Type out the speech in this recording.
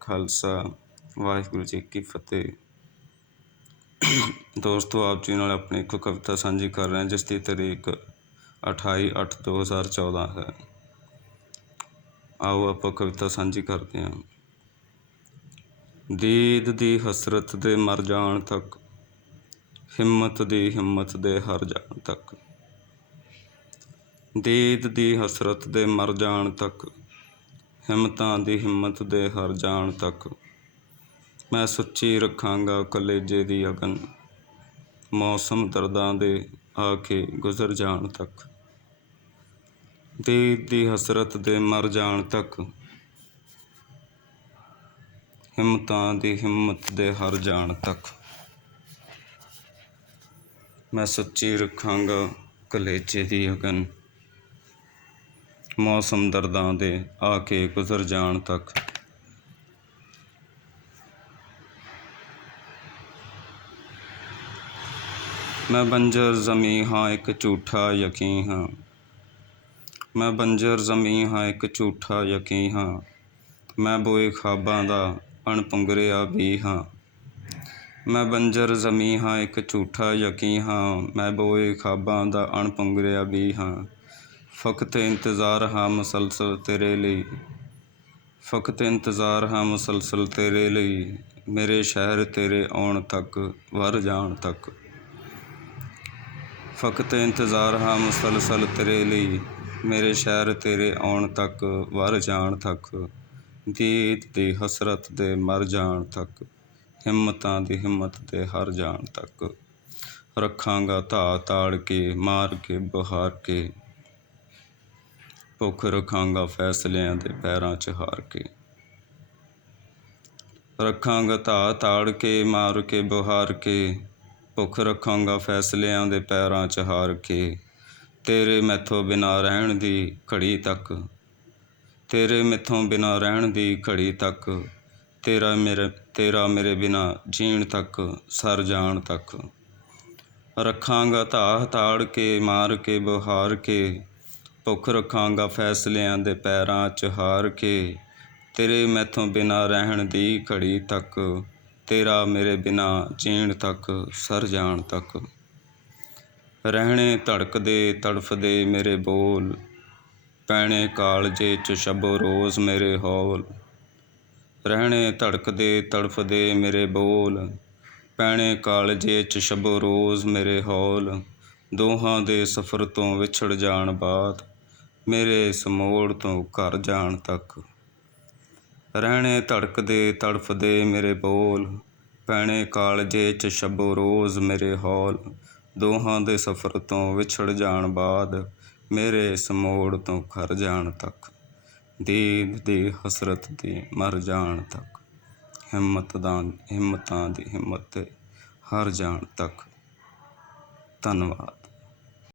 ਖਾਲਸਾ, ਵਾਹਿਗੁਰੂ ਜੀ ਕੀ ਫਤਿਹ। ਦੋਸਤੋ, ਆਪ ਜੀ ਨਾਲ ਆਪਣੀ ਇੱਕ ਕਵਿਤਾ ਸਾਂਝੀ ਕਰ ਰਹੇ ਹਾਂ ਜਿਸ ਦੀ ਤਾਰੀਖ 28/8/2014 ਹੈ। ਆਓ ਆਪਾਂ ਕਵਿਤਾ ਸਾਂਝੀ ਕਰਦੇ ਹਾਂ। ਦੀਦ ਦੀ ਹਸਰਤ ਦੇ ਮਰ ਜਾਣ ਤੱਕ, ਹਿੰਮਤ ਦੀ ਹਿੰਮਤ ਦੇ ਹਰ ਜਾਣ ਤੱਕ। ਦੀਦ ਦੀ ਹਸਰਤ ਦੇ ਮਰ ਜਾਣ ਤੱਕ ਹਿੰਮਤਾਂ ਦੀ ਹਿੰਮਤ ਦੇ ਹਰ ਜਾਣ ਤੱਕ। ਮੈਂ ਸੁੱਚੀ ਰੱਖਾਂਗਾ ਕਲੇਜੇ ਦੀ ਅਗਨ। ਮੌਸਮ ਦਰਦਾਂ ਦੇ ਆ ਕੇ ਗੁਜ਼ਰ ਜਾਣ ਤੱਕ। ਦੀਦ ਦੀ ਹਸਰਤ ਦੇ ਮਰ ਜਾਣ ਤੱਕ। ਹਿੰਮਤਾਂ ਦੀ ਹਿੰਮਤ ਦੇ ਹਰ ਜਾਣ ਤੱਕ। ਮੈਂ ਸੱਚੀ ਰੱਖਾਂਗਾ ਕਲੇਜੇ ਦੀ ਅਗਨ। ਮੌਸਮ ਦਰਦਾਂ ਦੇ ਆ ਕੇ ਗੁਜ਼ਰ ਜਾਣ ਤੱਕ। ਮੈਂ ਬੰਜਰ ਜ਼ਮੀਂ ਹਾਂ, ਇੱਕ ਝੂਠਾ ਯਕੀਨ ਹਾਂ। ਮੈਂ ਬੰਜਰ ਜ਼ਮੀਂ ਹਾਂ, ਇੱਕ ਝੂਠਾ ਯਕੀਨ ਹਾਂ। ਮੈਂ ਬੋਏ ਖਾਬਾਂ ਦਾ ਅਣਪੁੰਗਰਿਆ ਵੀ ਹਾਂ। ਮੈਂ ਬੰਜਰ ਜ਼ਮੀਂ ਹਾਂ, ਇੱਕ ਝੂਠਾ ਯਕੀਨ ਹਾਂ। ਮੈਂ ਬੋਏ ਖਾਬਾਂ ਦਾ ਅਣਪੁੰਗਰਿਆ ਵੀ ਹਾਂ। ਫਕਤ ਇੰਤਜ਼ਾਰ ਹਾਂ ਮੁਸਲਸਲ ਤੇਰੇ ਲਈ। ਫਕਤ ਇੰਤਜ਼ਾਰ ਹਾਂ ਮੁਸਲਸਲ ਤੇਰੇ ਲਈ। ਮੇਰੇ ਸ਼ਹਿਰ ਤੇਰੇ ਆਉਣ ਤੱਕ, ਵਰ ਜਾਣ ਤੱਕ। ਫਕਤ ਇੰਤਜ਼ਾਰ ਹਾਂ ਮੁਸਲਸਲ ਤੇਰੇ ਲਈ। ਮੇਰੇ ਸ਼ਹਿਰ ਤੇਰੇ ਆਉਣ ਤੱਕ, ਵਰ ਜਾਣ ਤੱਕ। ਦੀਦ ਦੀ ਹਸਰਤ ਦੇ ਮਰ ਜਾਣ ਤੱਕ। ਹਿੰਮਤਾਂ ਦੀ ਹਿੰਮਤ ਦੇ ਹਰ ਜਾਣ ਤੱਕ। ਰੱਖਾਂਗਾ ਧਾ ਤਾੜ ਕੇ, ਮਾਰ ਕੇ, ਬਹਾਰ ਕੇ। ਭੁੱਖ ਰੱਖਾਂਗਾ ਫੈਸਲਿਆਂ ਦੇ ਪੈਰਾਂ 'ਚ ਹਾਰ ਕੇ। ਰੱਖਾਂਗਾ ਧਾ ਤਾੜ ਕੇ, ਮਾਰ ਕੇ, ਬੁਹਾਰ ਕੇ, ਭੁੱਖ ਰੱਖਾਂਗਾ ਫੈਸਲਿਆਂ ਦੇ ਪੈਰਾਂ 'ਚ ਹਾਰ ਕੇ। ਤੇਰੇ ਮੈਥੋਂ ਬਿਨਾ ਰਹਿਣ ਦੀ ਘੜੀ ਤੱਕ, ਤੇਰੇ ਮੈਥੋਂ ਬਿਨਾ ਰਹਿਣ ਦੀ ਘੜੀ ਤੱਕ, ਤੇਰਾ ਮੇਰੇ ਤੇਰਾ ਮੇਰੇ ਬਿਨਾ ਜੀਣ ਤੱਕ, ਸਰ ਜਾਣ ਤੱਕ। ਰੱਖਾਂਗਾ ਧਾਹ ਤਾੜ ਕੇ, ਮਾਰ ਕੇ, ਬੁਹਾਰ ਕੇ ਭੁੱਖ ਰੱਖਾਂਗਾ ਫੈਸਲਿਆਂ ਦੇ ਪੈਰਾਂ 'ਚ ਹਾਰ ਕੇ। ਤੇਰੇ ਮੈਥੋਂ ਬਿਨਾ ਰਹਿਣ ਦੀ ਘੜੀ ਤੱਕ, ਤੇਰਾ ਮੇਰੇ ਬਿਨਾ ਜੀਣ ਤੱਕ, ਸਰ ਜਾਣ ਤੱਕ। ਰਹਿਣੇ ਧੜਕਦੇ, ਤੜਫਦੇ ਮੇਰੇ ਬੋਲ, ਪੈਣੇ ਕਾਲਜੇ 'ਚ ਸ਼ਬੋ ਰੋਜ਼ ਮੇਰੇ ਹੌਲ। ਰਹਿਣੇ ਧੜਕਦੇ, ਤੜਫਦੇ ਮੇਰੇ ਬੋਲ, ਪੈਣੇ ਕਾਲਜੇ 'ਚ ਸ਼ਬੋ ਰੋਜ਼ ਮੇਰੇ ਹੌਲ। ਦੋਹਾਂ ਦੇ ਸਫ਼ਰ ਤੋਂ ਵਿਛੜ ਜਾਣ ਬਾਅਦ ਮੇਰੇ ਸਮੋੜ ਤੋਂ ਘਰ ਜਾਣ ਤੱਕ। ਰਹਿਣੇ ਧੜਕਦੇ ਤੜਫਦੇ ਮੇਰੇ ਬੋਲ ਪੈਣੇ ਕਾਲਜੇ 'ਚ ਸ਼ਬੋ ਰੋਜ਼ ਮੇਰੇ ਹੌਲ। ਦੋਹਾਂ ਦੇ ਸਫ਼ਰ ਤੋਂ ਵਿਛੜ ਜਾਣ ਬਾਅਦ ਮੇਰੇ ਸਮੋੜ ਤੋਂ ਘਰ ਜਾਣ ਤੱਕ। ਦੀਦ ਦੀ ਹਸਰਤ ਦੀ ਮਰ ਜਾਣ ਤੱਕ। ਹਿੰਮਤ ਦਾ, ਹਿੰਮਤਾਂ ਦੀ ਹਿੰਮਤ ਹਰ ਜਾਣ ਤੱਕ। ਧੰਨਵਾਦ।